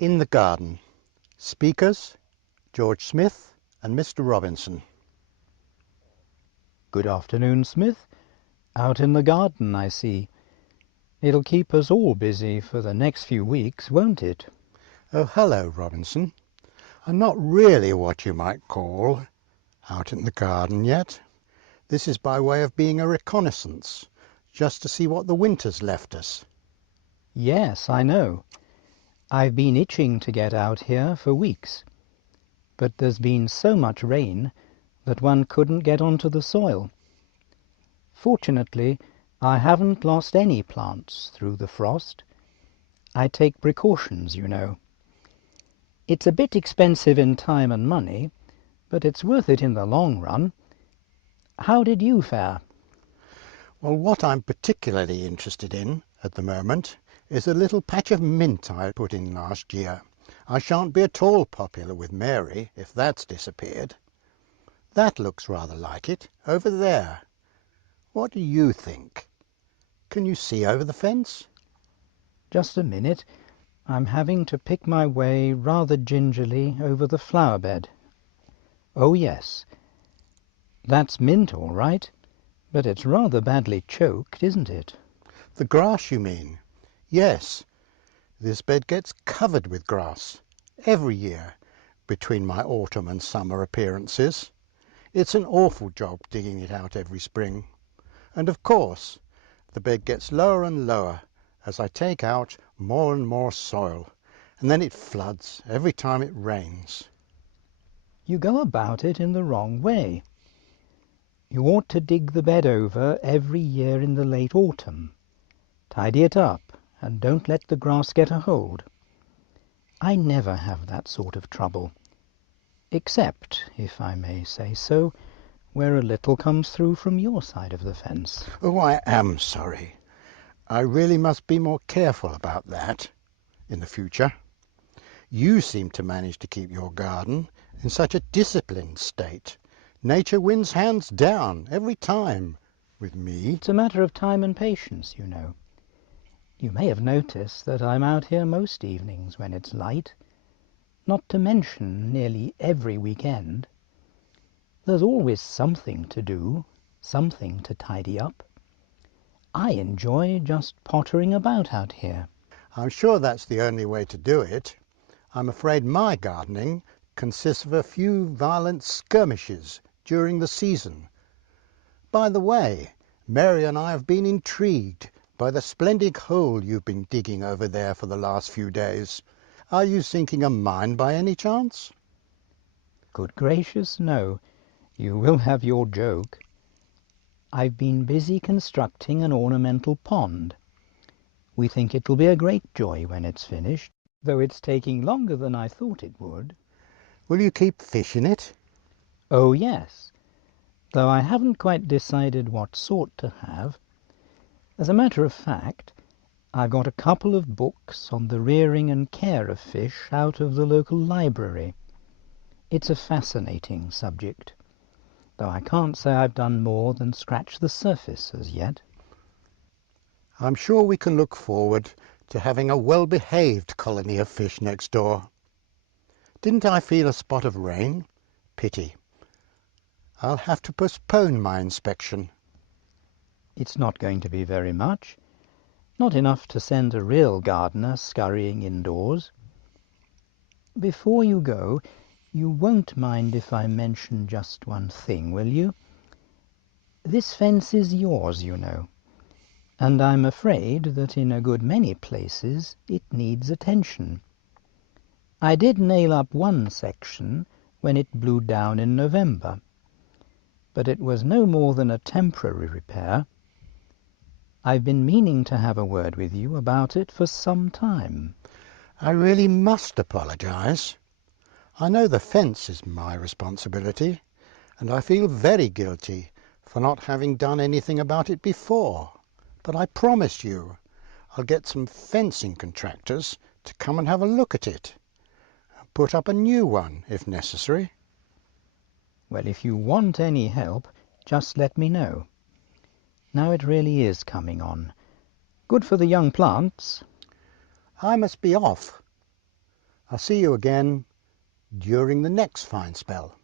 In the garden. Speakers, George Smith and Mr. Robinson. Good afternoon, Smith. Out in the garden, I see. It'll keep us all busy for the next few weeks, won't it? Oh, hello, Robinson. I'm not really what you might call out in the garden yet. This is by way of being a reconnaissance, just to see what the winter's left us. Yes, I know. I've been itching to get out here for weeks. But there's been so much rain that one couldn't get onto the soil. Fortunately, I haven't lost any plants through the frost. I take precautions, you know. It's a bit expensive in time and money, but it's worth it in the long run. How did you fare? Well, what I'm particularly interested in at the moment is a little patch of mint I put in last year. I shan't be at all popular with Mary if that's disappeared. That looks rather like it, over there. What do you think? Can you see over the fence? Just a minute. I'm having to pick my way rather gingerly over the flower bed. Oh, yes. That's mint, all right, but it's rather badly choked, isn't it? The grass, you mean? Yes. This bed gets covered with grass every year between my autumn and summer appearances. It's an awful job digging it out every spring. And of course, the bed gets lower and lower as I take out more and more soil, and then it floods every time it rains. You go about it in the wrong way. You ought to dig the bed over every year in the late autumn. Tidy it up, and don't let the grass get a hold. I never have that sort of trouble, except, if I may say so, where a little comes through from your side of the fence. Oh, I am sorry. I really must be more careful about that in the future. You seem to manage to keep your garden in such a disciplined state. Nature wins hands down every time with me. It's a matter of time and patience, you know. You may have noticed that I'm out here most evenings when it's light, not to mention nearly every weekend. There's always something to do, something to tidy up. I enjoy just pottering about out here. I'm sure that's the only way to do it. I'm afraid my gardening consists of a few violent skirmishes during the season. By the way, Mary and I have been intrigued by the splendid hole you've been digging over there for the last few days. Are you sinking a mine by any chance? Good gracious, no. You will have your joke. I've been busy constructing an ornamental pond. We think it'll be a great joy when it's finished, though it's taking longer than I thought it would. Will you keep fish in it? Oh, yes, though I haven't quite decided what sort to have. As a matter of fact, I've got a couple of books on the rearing and care of fish out of the local library. It's a fascinating subject, though I can't say I've done more than scratch the surface as yet. I'm sure we can look forward to having a well-behaved colony of fish next door. Didn't I feel a spot of rain? Pity. I'll have to postpone my inspection. It's not going to be very much, not enough to send a real gardener scurrying indoors. Before you go, you won't mind if I mention just one thing, will you? This fence is yours, you know, and I'm afraid that in a good many places it needs attention. I did nail up one section when it blew down in November, but it was no more than a temporary repair. I've been meaning to have a word with you about it for some time. I really must apologize. I know the fence is my responsibility, and I feel very guilty for not having done anything about it before. But I promise you, I'll get some fencing contractors to come and have a look at it. Put up a new one, if necessary. Well, if you want any help, just let me know. Now it really is coming on. Good for the young plants. I must be off. I'll see you again during the next fine spell.